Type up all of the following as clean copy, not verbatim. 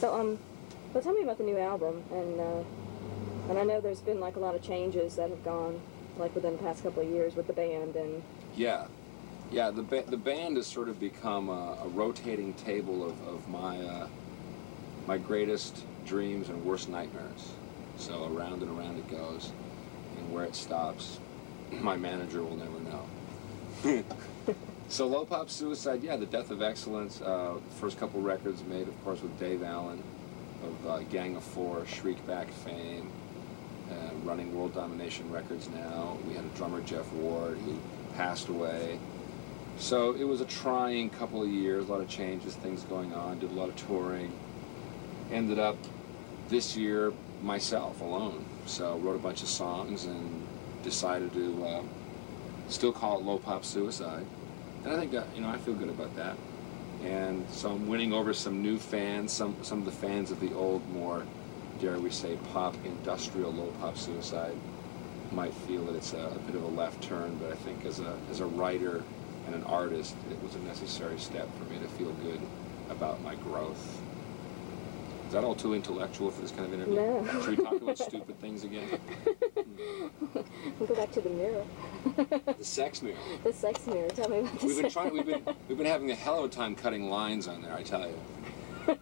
So, well, tell me about the new album, and I know there's been like a lot of changes that have gone, like within the past couple of years with the band and. Yeah, the band has sort of become a rotating table of my my greatest dreams and worst nightmares. So around and around it goes, and where it stops, my manager will never know. So Low Pop Suicide, yeah, The Death of Excellence, first couple records made, of course, with Dave Allen of Gang of Four, Shriekback fame, running World Domination Records now. We had a drummer, Jeff Ward, who passed away. So it was a trying couple of years, a lot of changes, things going on, did a lot of touring. Ended up this year myself, alone. So wrote a bunch of songs and decided to still call it Low Pop Suicide. And I think that, I feel good about that. And so I'm winning over some new fans, some of the fans of the old, more, dare we say, pop, industrial Low Pop Suicide might feel that it's a bit of a left turn, but I think as a writer and an artist, it was a necessary step for me to feel good about my growth. Is that all too intellectual for this kind of interview? No. Should we talk about stupid things again? We'll go back to the mirror. The sex mirror. The sex mirror. Tell me about this. We've been having a hell of a time cutting lines on there, I tell you.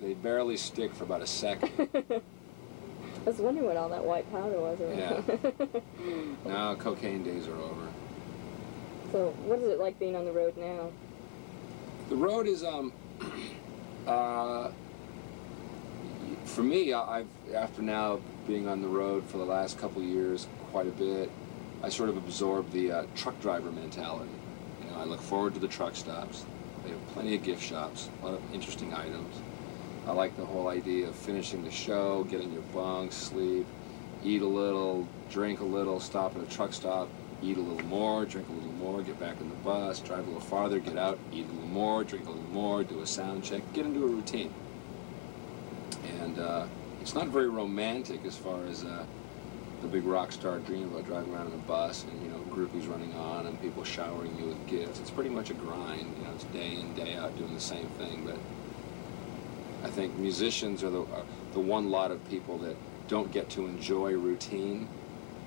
They barely stick for about a second. I was wondering what all that white powder was. Yeah. Now cocaine days are over. So what is it like being on the road now? The road is for me, after now being on the road for the last couple of years quite a bit, I sort of absorbed the truck driver mentality. I look forward to the truck stops. They have plenty of gift shops, a lot of interesting items. I like the whole idea of finishing the show, getting your bunk, sleep, eat a little, drink a little, stop at a truck stop, eat a little more, drink a little more, get back in the bus, drive a little farther, get out, eat a little more, drink a little more, do a sound check, get into a routine. And it's not very romantic as far as the big rock star dream about driving around in a bus and, groupies running on and people showering you with gifts. It's pretty much a grind. It's day in, day out doing the same thing. But I think musicians are the one lot of people that don't get to enjoy routine,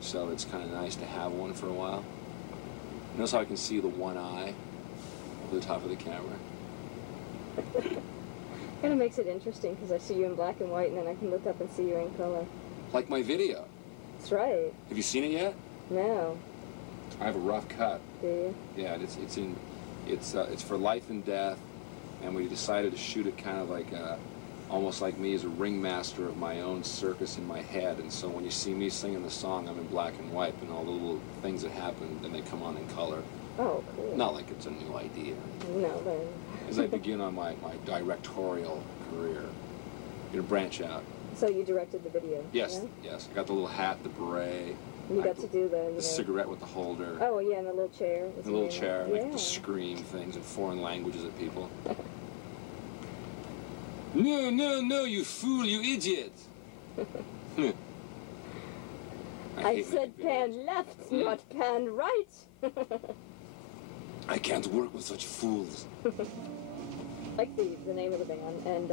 so it's kind of nice to have one for a while. Notice how I can see the one eye over the top of the camera? Kind of makes it interesting because I see you in black and white and then I can look up and see you in color. Like my video. That's right. Have you seen it yet? No. I have a rough cut. Do you? Yeah, it's for Life and Death, and we decided to shoot it kind of like almost like me as a ringmaster of my own circus in my head. And so when you see me singing the song, I'm in black and white, and all the little things that happen, then they come on in color. Oh, cool. Not like it's a new idea. No, but... As I begin on my directorial career, going to branch out. So you directed the video? Yes, yeah? yes. I got the little hat, the beret. You got to do the cigarette with the holder. Oh, yeah, and the little chair. The little chair, like to scream things in foreign languages at people. No, no, no, you fool, you idiot! I said pan left, not pan right. I can't work with such fools. Like the name of the band, and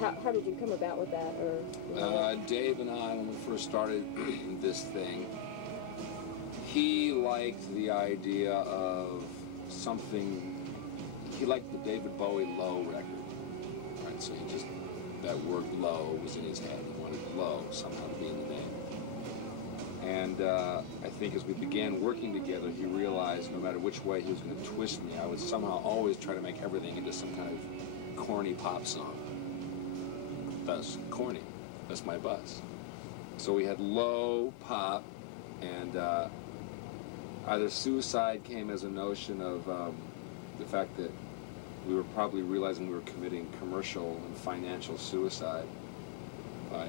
how did you come about with that? Or Dave and I, when we first started this thing, he liked the idea of something. He liked the David Bowie Low record, right? So he just, that word "low" was in his head. He wanted "low" somehow to be in the name. And I think as we began working together, he realized no matter which way he was going to twist me, I would somehow always try to make everything into some kind of corny pop song. Thus, corny. That's my buzz. So we had low pop, and either suicide came as a notion of the fact that we were probably realizing we were committing commercial and financial suicide by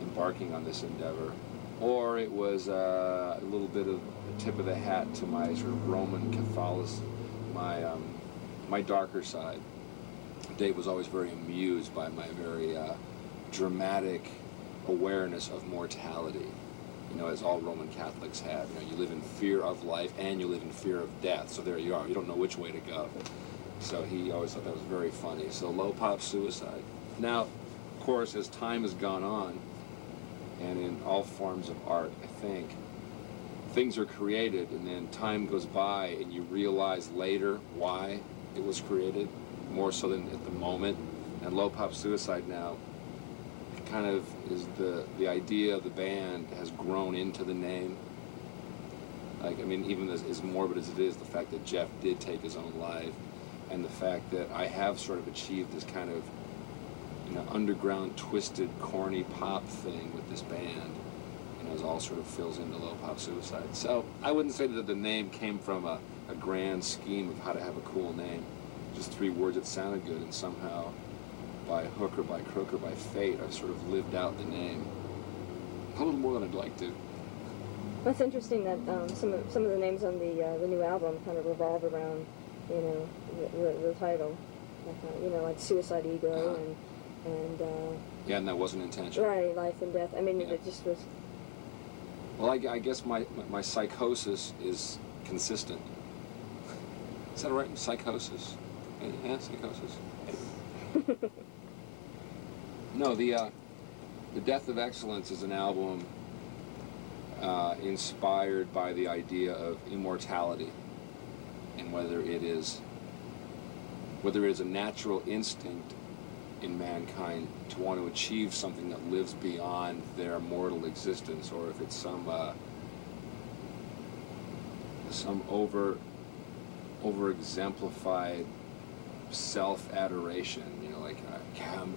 embarking on this endeavor. Or it was a little bit of the tip of the hat to my sort of Roman Catholicism, my darker side. Dave was always very amused by my very dramatic awareness of mortality, as all Roman Catholics have. You live in fear of life and you live in fear of death, so there you are. You don't know which way to go. So he always thought that was very funny. So Low Pop Suicide. Now, course, as time has gone on, and in all forms of art, I think, things are created, and then time goes by, and you realize later why it was created, more so than at the moment. And Low Pop Suicide now kind of is the idea of the band has grown into the name. Like, I mean, even as morbid as it is, the fact that Jeff did take his own life, and the fact that I have sort of achieved this kind of, you know, underground, twisted, corny pop thing with this band, you know, it all sort of fills into Low Pop Suicide. So I wouldn't say that the name came from a grand scheme of how to have a cool name. Just three words that sounded good, and somehow, by hook or by crook or by fate, I've sort of lived out the name a little more than I'd like to. That's interesting that some of the names on the new album kind of revolve around, you know, the title, you know, like Suicide Ego and yeah, and that wasn't intentional. right, Life and Death. I mean, Yeah. it just was. Well, I guess my psychosis is consistent. Is that right? Psychosis. Yeah, psychosis. No, the Death of Excellence is an album inspired by the idea of immortality, and whether it is a natural instinct in mankind to want to achieve something that lives beyond their mortal existence, or if it's some over exemplified self-adoration, you know, like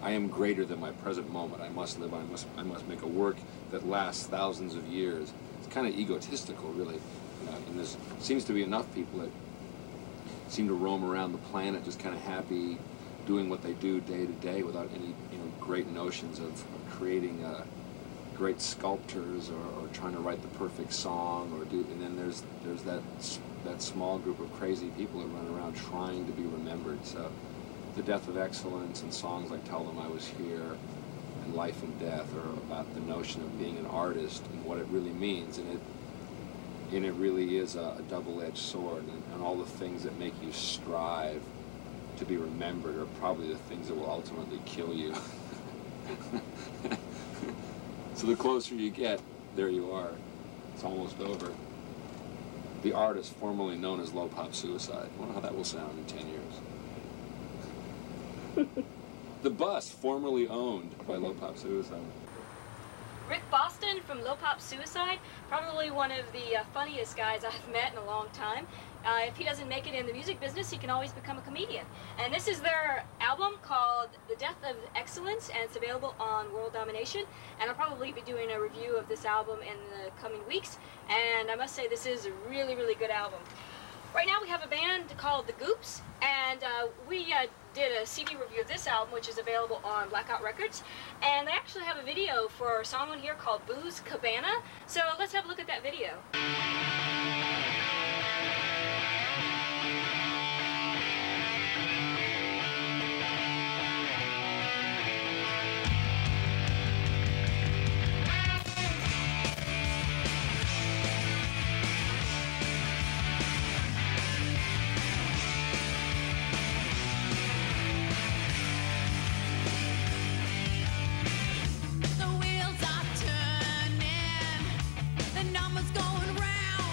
I am greater than my present moment. I must live. I must make a work that lasts thousands of years. It's kind of egotistical, really. You know, and there seems to be enough people that seem to roam around the planet just kind of happy, doing what they do day to day without any, you know, great notions of creating great sculptors or trying to write the perfect song and then there's that small group of crazy people who run around trying to be remembered. So the Death of Excellence and songs like Tell Them I Was Here and Life and Death are about the notion of being an artist and what it really means, and it really is a double-edged sword, and all the things that make you strive to be remembered are probably the things that will ultimately kill you. So the closer you get, there you are. It's almost over. The artist formerly known as Low Pop Suicide. I wonder how that will sound in 10 years. The Bus, formerly owned by Low Pop Suicide. Rick Boston from Low Pop Suicide, probably one of the funniest guys I've met in a long time. If he doesn't make it in the music business, he can always become a comedian. And this is their album called The Death of Excellence, and it's available on World Domination. And I'll probably be doing a review of this album in the coming weeks. And I must say, this is a really, really good album. Right now we have a band called The Goops, and we did a CD review of this album, which is available on Blackout Records. And they actually have a video for a song on here called Booze Cabana. So let's have a look at that video. The wheels are turning, the numbers going round.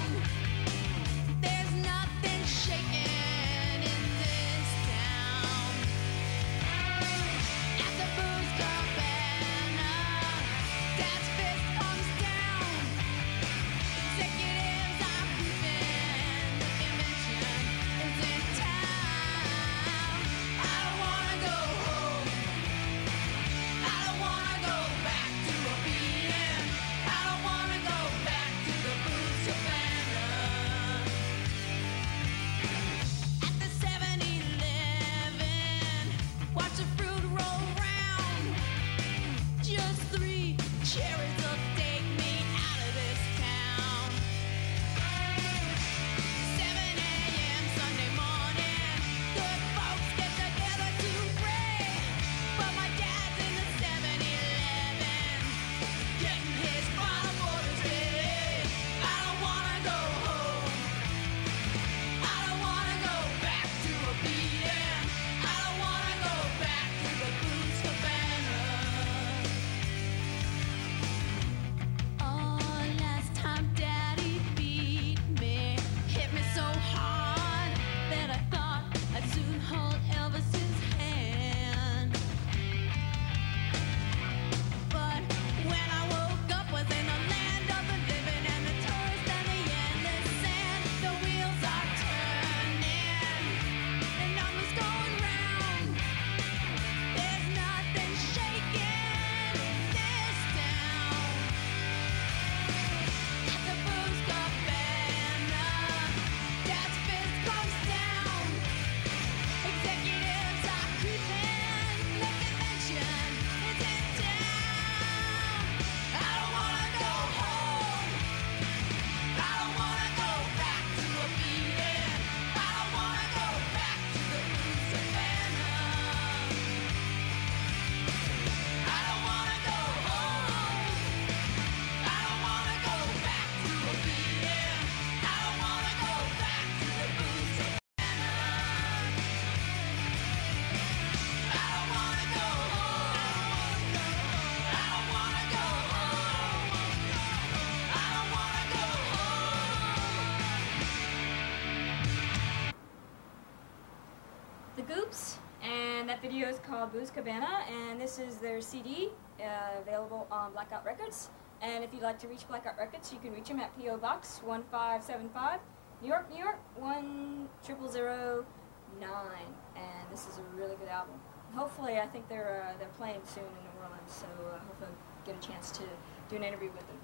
video is called Booze Cabana, and this is their CD, available on Blackout Records. And if you'd like to reach Blackout Records, you can reach them at P.O. Box 1575, New York, New York 10009. And this is a really good album. Hopefully, I think they're playing soon in New Orleans, so hopefully I'll get a chance to do an interview with them.